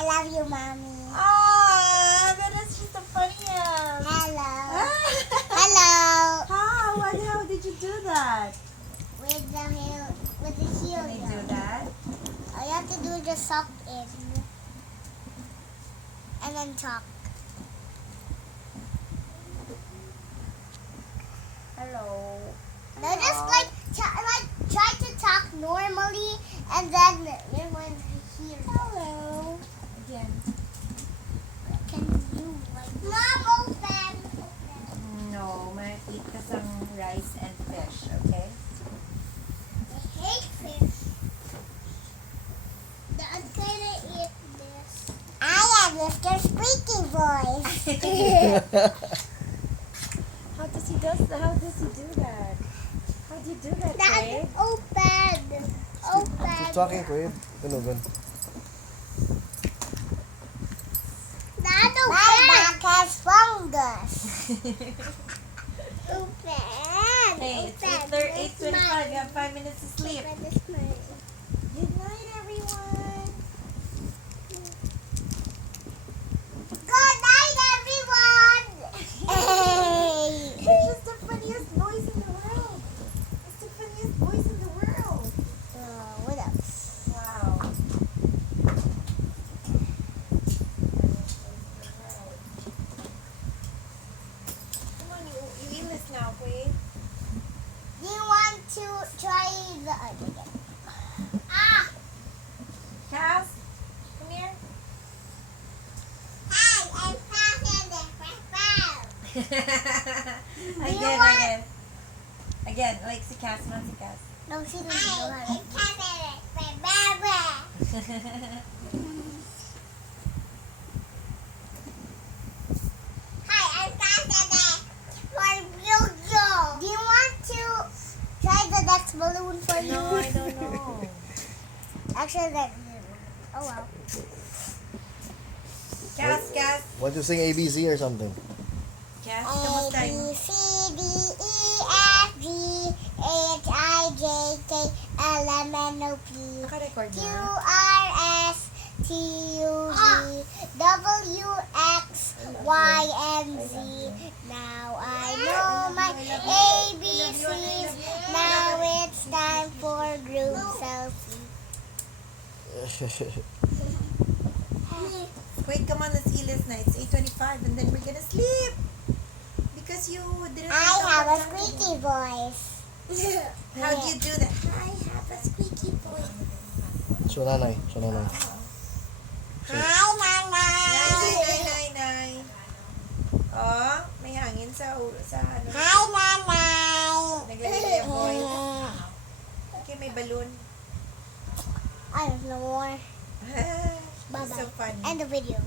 I love you, Mommy. Ah, that is just the funniest. Hello. Hello. How did you do that? With the heel. Can I do that? All you have to do is just suck in. And then talk. Hello. Now just try to talk normally, and then you're going to hear. Hello. Again. Can you Mom, open. No, may eat ka some rice and fish, okay? I hate fish. Dad, can I eat this? I am Mr. Squeaky Voice. How does he do that? How do you do that, Dad, Quade? open. Keep talking, Quade. Open. Dad, open. My back has fungus. Open. Hey, it's 8:25. You have 5 minutes to sleep. Good night, everyone. Good night, everyone. Hey. It's just the funniest voice in the world. It's the funniest voice in the world. What else? Wow. Come on, you eat this now, Quade. Do you want to try the other one? Ah! Cass, come here. Hi, I'm passing the Again. Again, like si Cass, not si Cass. No, she doesn't know how to. Hi, I'm passing for Jojo. Do you want to try the next balloon for you? No, I don't know. Actually, that. Oh well. Cass. Why don't you sing ABC or something? Cass, A, kamusta B, yung... C, D, E, F, G, H, I, J, K, L, M, N, O, P, Naka-record Q, na? R, S, T, U, V, W, X, Y, and Z. Now I know my ABCs. Now it's time for group selfie. Wait, come on, let's eat this night. It's 8:25 and then we're gonna sleep. Because you didn't... I have a squeaky voice. How do you do that? I have a squeaky voice. Show nanay. Hi, Nanay. Nay. Oh, may hangin sa ano. Hi, Nanay. Naglalagay yung voice. Okay, may balloon. I don't know more. It's so funny. End the video.